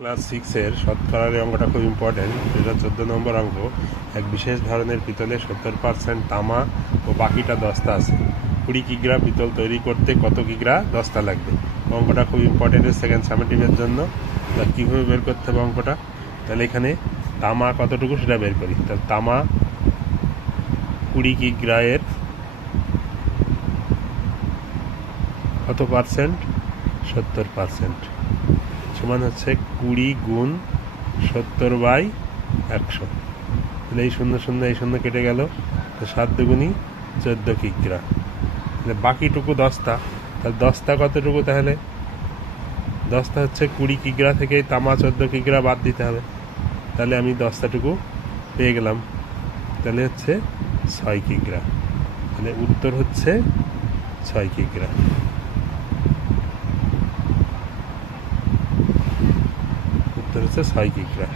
Class 6-এর শতকরার এই অঙ্কটা খুব ইম্পর্টেন্ট। এটা 14 নম্বর অঙ্ক। এক বিশেষ ধরনের পিতলে 70% তামা ও বাকিটা দস্তা আছে। 20 কিগ্রা পিতল তৈরি করতে কত কিগ্রা দস্তা লাগবে? অঙ্কটা খুব ইম্পর্টেন্ট সেকেন্ড সামেটিভের জন্য। তা কীভাবে বের করতে হবে অঙ্কটা? তাহলে এখানে তামা কতটুকু সেটা বের করি। তাহলে তামা 20 কিগ্রায়ের কত পার্সেন্ট? 70% সমান হচ্ছে 20 গুণ 70/100। তাহলে এই শূন্য শূন্য এই শূন্য কেটে গেল, 7 দুগুণী 14 কিগ্রা। তাহলে বাকিটুকু দস্তা। তাহলে দস্তা কতটুকু? তাহলে দস্তা হচ্ছে 20 কিগ্রা থেকে তামা 14 কিগ্রা বাদ দিতে হবে। তাহলে আমি দস্তাটুকু পেয়ে গেলাম। তাহলে হচ্ছে 6 কিগ্রা। তাহলে উত্তর হচ্ছে 6 কিগ্রা। উত্তর হচ্ছে 6 কিগ্রা।